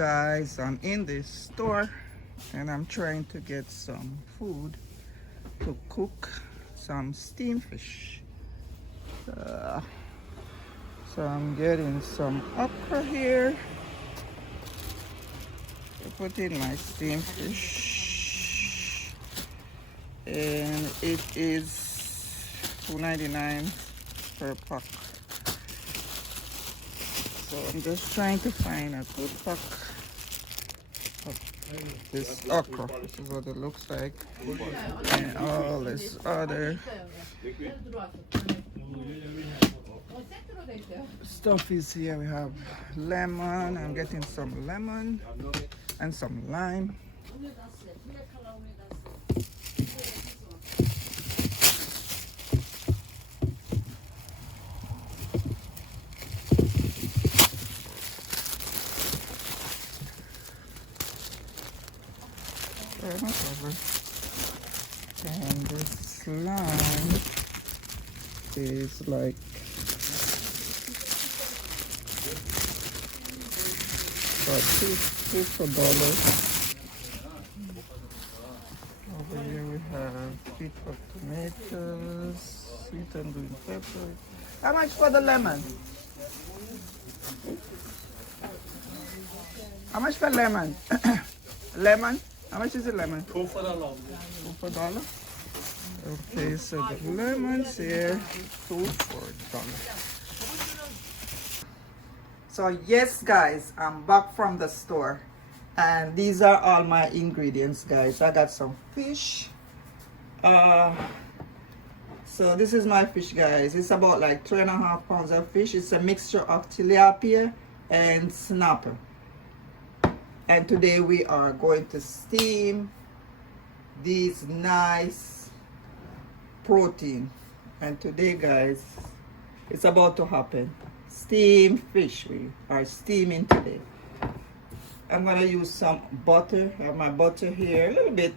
guys, I'm in this store and I'm trying to get some food to cook some steamed fish. Uh, so I'm getting some okra here to put in my steamed fish, and it is $2.99 per pack. So I'm just trying to find a good pack of this okra. This is what it looks like. And all this other stuff is here. We have lemon. I'm getting some lemon and some lime. And this lime is like about two for $1. Over here we have sweet for tomatoes, sweet and green pepper. How much for the lemon? How much for lemon? Lemon? How much is the lemon? $2 for $2. Okay, so the lemons here, $2 for $1. So yes guys, I'm back from the store and these are all my ingredients guys. I got some fish. So this is my fish guys. It's about like 3.5 pounds of fish. It's a mixture of tilapia and snapper. And today we are going to steam these nice protein. And today guys, it's about to happen. Steam fish, we are steaming today. I'm gonna use some butter. I have my butter here, a little bit.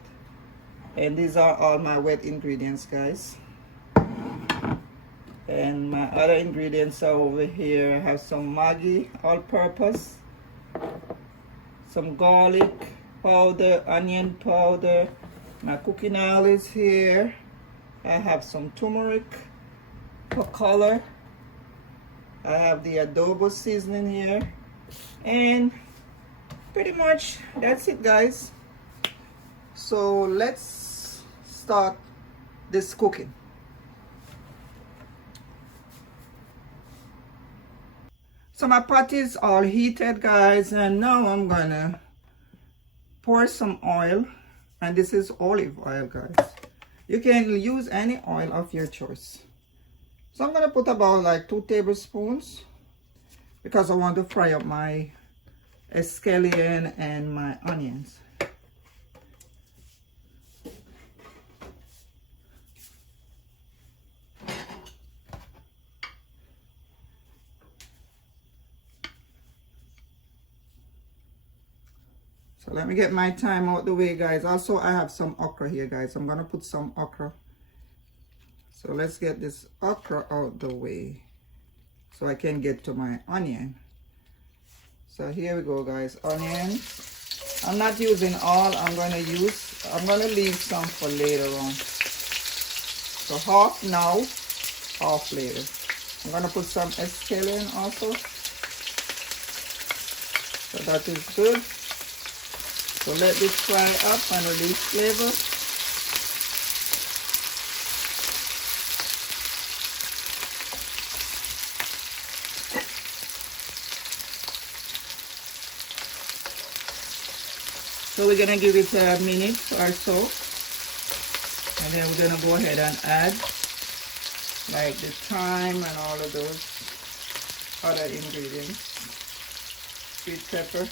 And these are all my wet ingredients guys. And my other ingredients are over here. I have some Maggi all-purpose, some garlic powder, onion powder, my cooking oil is here. I have some turmeric for color. I have the adobo seasoning here. And pretty much that's it guys. So let's start this cooking. So my pot is all heated guys, and now I'm gonna pour some oil, and this is olive oil guys. You can use any oil of your choice. So I'm gonna put about like 2 tablespoons because I want to fry up my scallion and my onions. So let me get my thyme out the way guys. Also I have some okra here guys. I'm gonna put some okra. So let's get this okra out the way so I can get to my onion. So here we go guys, onion. I'm not using all, I'm gonna leave some for later on. So half now, half later. I'm gonna put some scallion also. So that is good. So let this fry up and release flavor. So we're gonna give it a minute or so. And then we're gonna go ahead and add like the thyme and all of those other ingredients. Sweet pepper.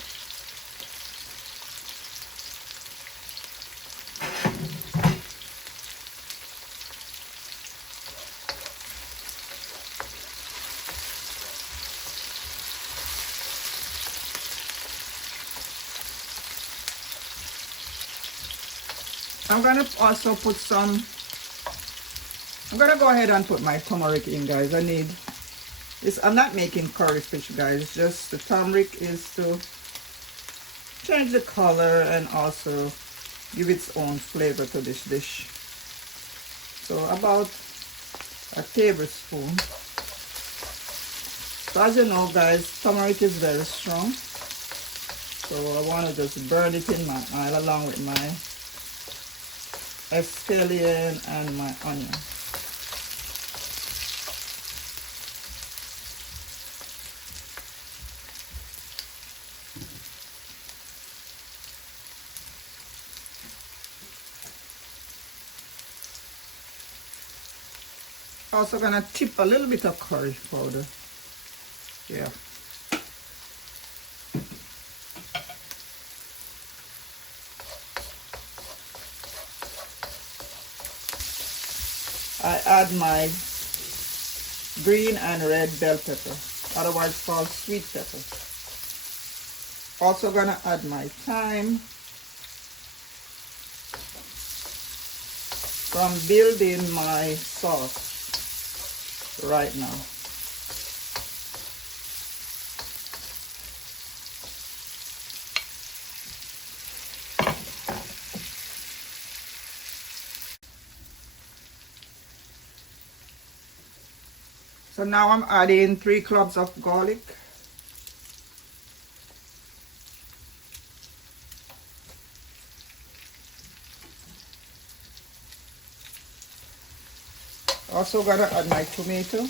I'm gonna also put some, I'm gonna go ahead and put my turmeric in guys. I need this. I'm not making curry fish guys, just the turmeric is to change the color and also give its own flavor to this dish. So about a tablespoon. So as you know guys, turmeric is very strong. So I want to just burn it in my oil along with my scallion and my onion. Also gonna tip a little bit of curry powder. Yeah. I add my green and red bell pepper, otherwise called sweet pepper. Also gonna add my thyme from building my sauce right now. So now I'm adding 3 cloves of garlic. Also gonna add my tomato.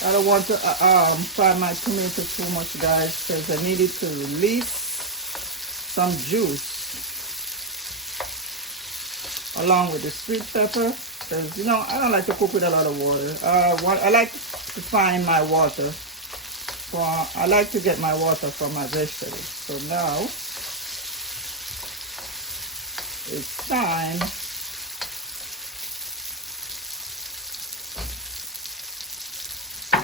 I don't want to fry my tomato too much guys, because I need it to release some juice along with the sweet pepper, because you know I don't like to cook with a lot of water. I like to find my water. I like to get my water from my vegetables. So now it's time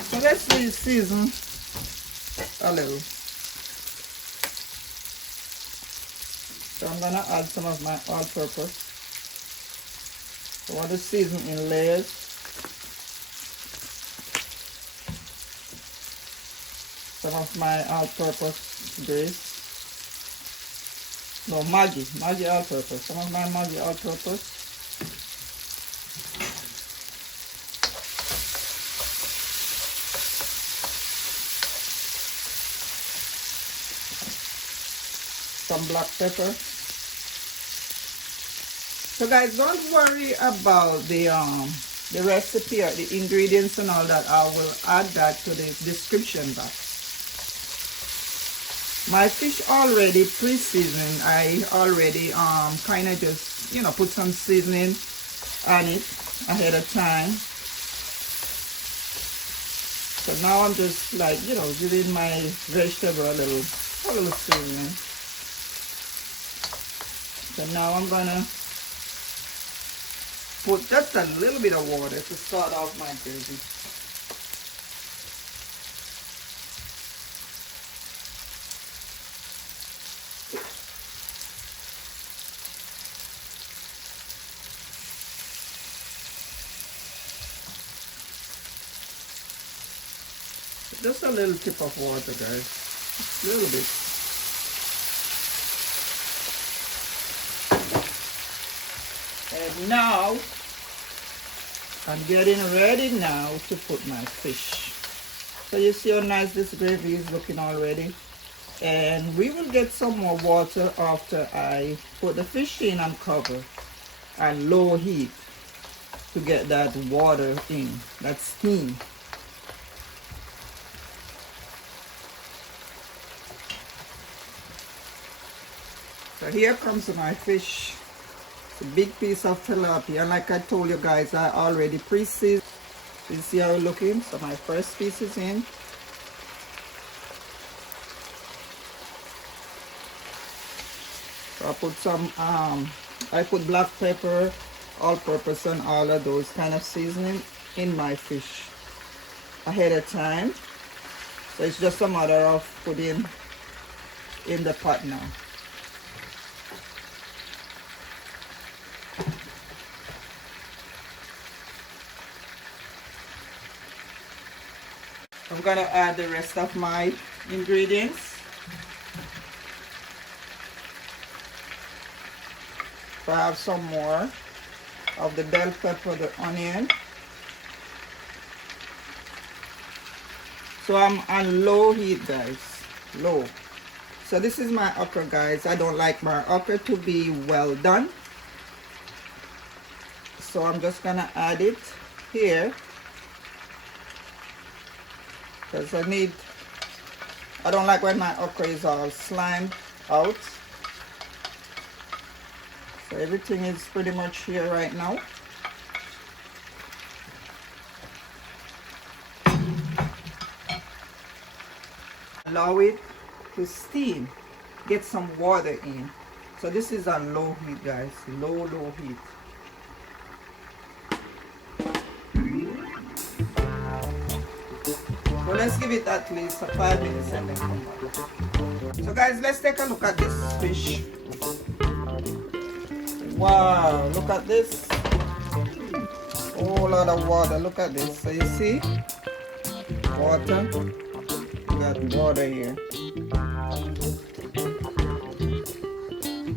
so let's season a little. So I'm gonna add some of my all-purpose. I want to season in layers. Some of my all-purpose grease. No, Maggi all-purpose. Some of my Maggi all-purpose. Some black pepper. So guys, don't worry about the recipe or the ingredients and all that. I will add that to the description box. My fish already pre-seasoned. I already kind of just, you know, put some seasoning on it ahead of time. So now I'm just like, you know, giving my vegetable a little seasoning. So now I'm gonna put just a little bit of water to start off my gravy. Just a little tip of water, guys. A little bit. And now, I'm getting ready now to put my fish. So you see how nice this gravy is looking already. And we will get some more water after I put the fish in and cover and low heat to get that water in, that steam. So here comes my fish. It's a big piece of tilapia, and like I told you guys, I already pre-seasoned. You see how it's looking? So my first piece is in. So I put black pepper, all-purpose, and all of those kind of seasoning in my fish ahead of time. So it's just a matter of putting in the pot now. I'm gonna add the rest of my ingredients. So I have some more of the bell pepper, the onion. So I'm on low heat, guys, low. So this is my okra, guys. I don't like my okra to be well done. So I'm just gonna add it here. Because I don't like when my okra is all slimed out. So everything is pretty much here right now. Allow it to steam, get some water in. So this is on low heat, guys, low heat. So let's give it at least 5 minutes and then come back. So guys, let's take a look at this fish. Wow, look at this. Whole lot of water, look at this. So you see, water, you got water here.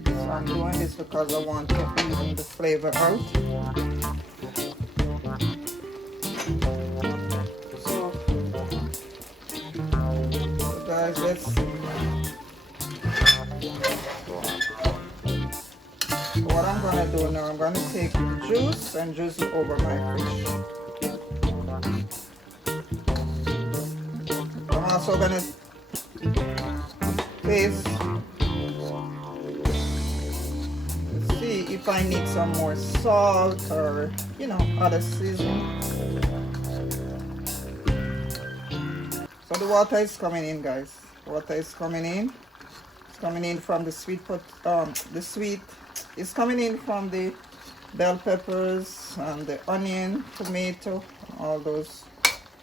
So I'm doing this because I want to even the flavor out. So guys, let's what I'm gonna do now, I'm gonna take the juice and juice it over my fish. I'm also gonna taste, see if I need some more salt or other seasoning. So the water is coming in, guys. The water is coming in. It's coming in from the sweet it's coming in from the bell peppers and the onion, tomato, all those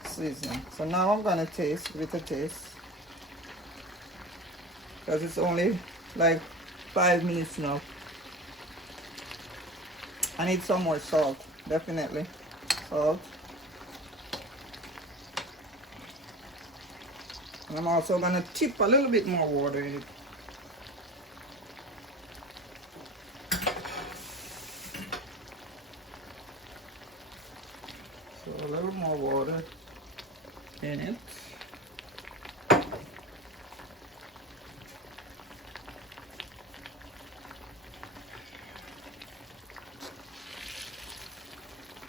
seasoning. So now I'm gonna give it a taste, because it's only like 5 minutes now. I need some more salt, definitely salt. And I'm also gonna tip a little bit more water in it. So a little more water in it.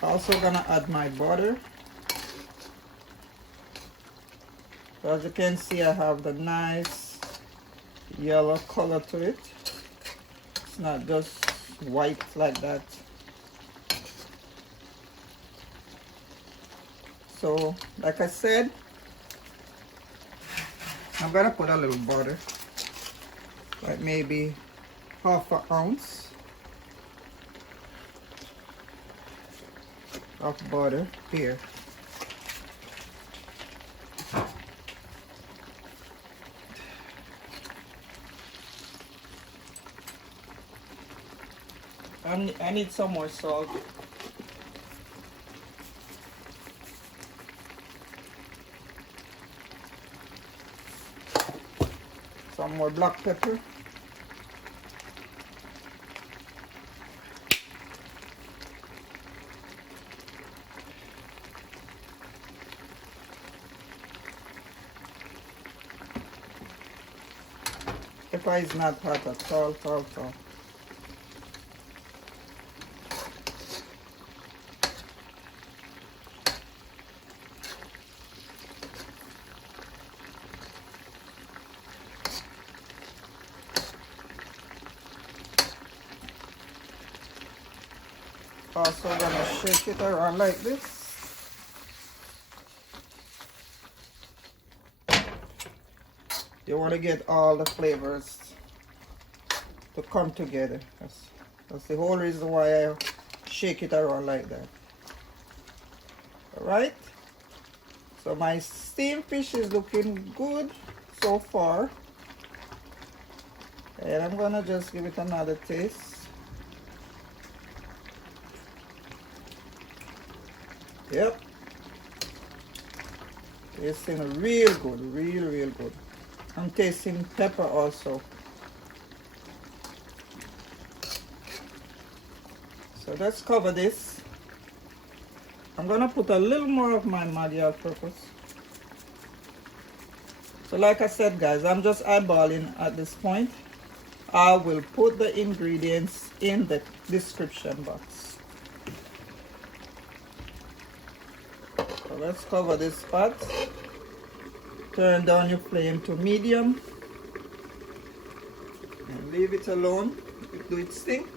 Also gonna add my butter. So as you can see, I have the nice yellow color to it. It's not just white like that. So like I said, I'm gonna put a little butter, like maybe half an ounce of butter here. I need some more salt. Some more black pepper. Pepper is not hot at all. Also gonna shake it around like this. You want to get all the flavors to come together. That's the whole reason why I shake it around like that. Alright, so my steamed fish is looking good so far, and I'm gonna just give it another taste. Yep, tasting real good, real good. I'm tasting pepper also. So let's cover this. I'm gonna put a little more of my Maggi all-purpose. So like I said, guys, I'm just eyeballing at this point. I will put the ingredients in the description box. So let's cover this pot. Turn down your flame to medium and leave it alone. Do its thing.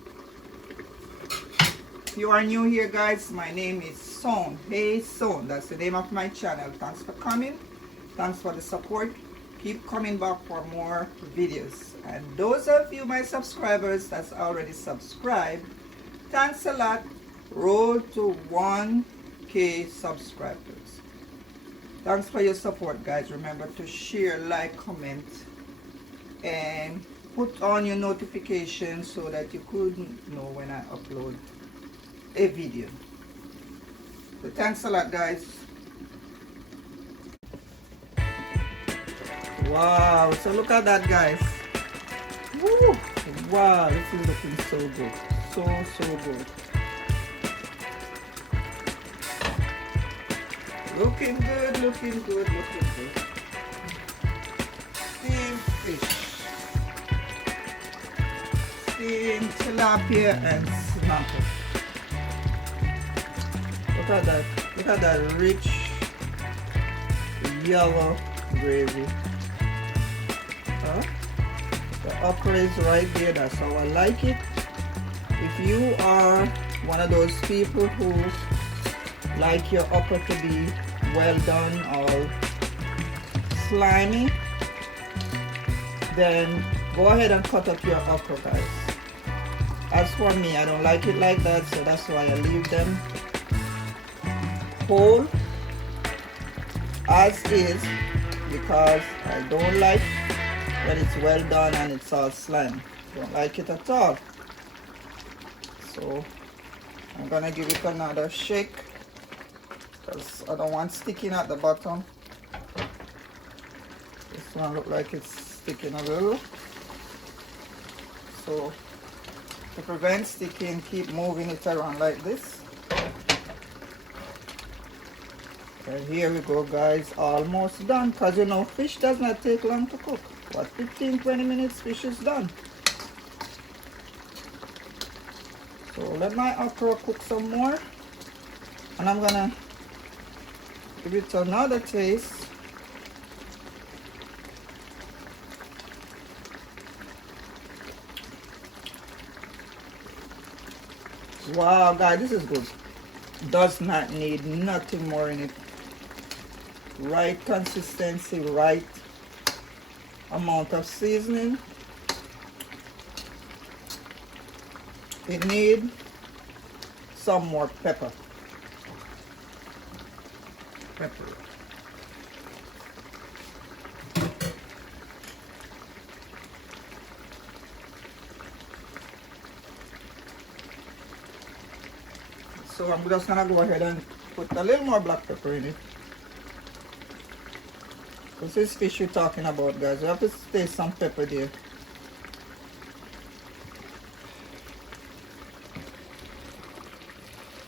If you are new here, guys, my name is Son. Hey Son, that's the name of my channel. Thanks for coming. Thanks for the support. Keep coming back for more videos. And those of you, my subscribers, that's already subscribed, thanks a lot. Road to 1K subscribers. Thanks for your support, guys. Remember to share, like, comment, and put on your notifications so that you could know when I upload a video. So thanks a lot, guys. Wow, so look at that, guys. Woo! Wow, this is looking so good. So good. Looking good, looking good. Steamed fish. Steamed tilapia and snapper. Look at that. Look at that rich yellow gravy. Huh? The okra is right there. That's how I like it. If you are one of those people who like your okra to be well done or slimy, then go ahead and cut up your okra, guys. As for me, I don't like it like that, so that's why I leave them whole as is, because I don't like when it's well done and it's all slimy. Don't like it at all. So I'm gonna give it another shake because I don't want sticking at the bottom. This one look like it's sticking a little. So to prevent sticking, keep moving it around like this. And here we go, guys, almost done, because you know fish does not take long to cook. What, 15-20 minutes, fish is done. So let my okra cook some more, and I'm gonna give it another taste. Wow, guys, this is good. Does not need nothing more in it. Right consistency, right amount of seasoning. It needs some more pepper. So I'm just gonna go ahead and put a little more black pepper in it. This is fish you're talking about, guys. You have to taste some pepper there.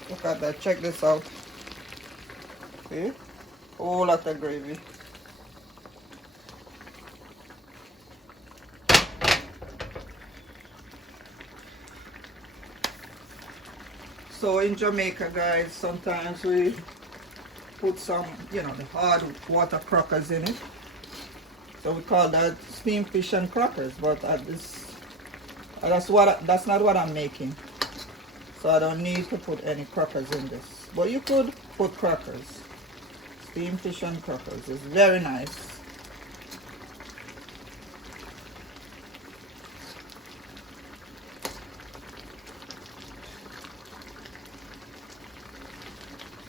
Look at that. Check this out. See? Whole lot of gravy. So in Jamaica, guys, sometimes we put some, you know, the hard water crackers in it. So we call that steamed fish and crackers. But at this, that's not what I'm making. So I don't need to put any crackers in this. But you could put crackers. Steamed fish and crackers is very nice.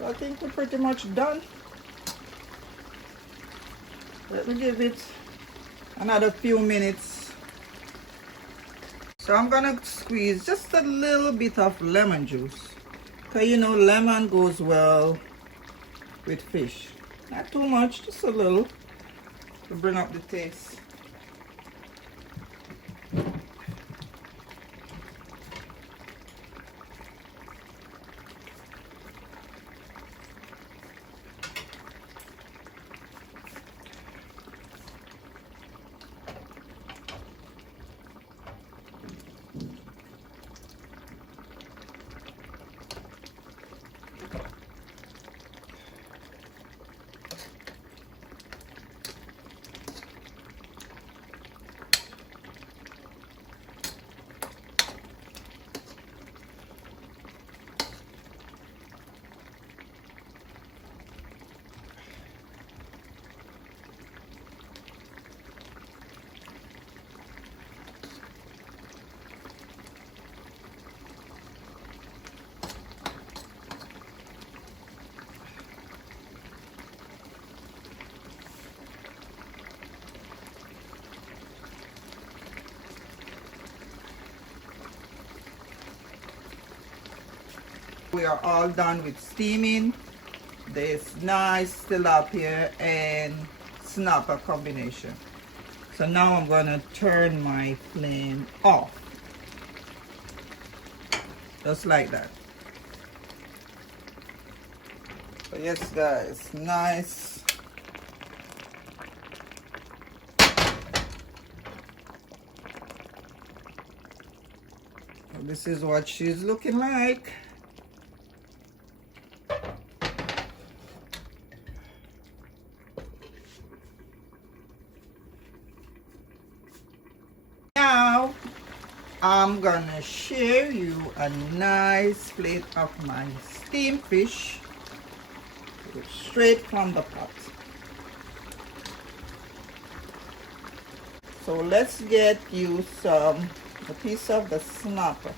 So I think we're pretty much done. Let me give it another few minutes. So I'm gonna squeeze just a little bit of lemon juice, because you know lemon goes well with fish. Not too much, just a little to bring up the taste. We are all done with steaming this nice tilapia and snapper combination. So now I'm going to turn my flame off. Just like that. So yes guys, nice. This is what she's looking like. Now I'm gonna share you a nice plate of my steamed fish straight from the pot. So let's get you a piece of the snapper.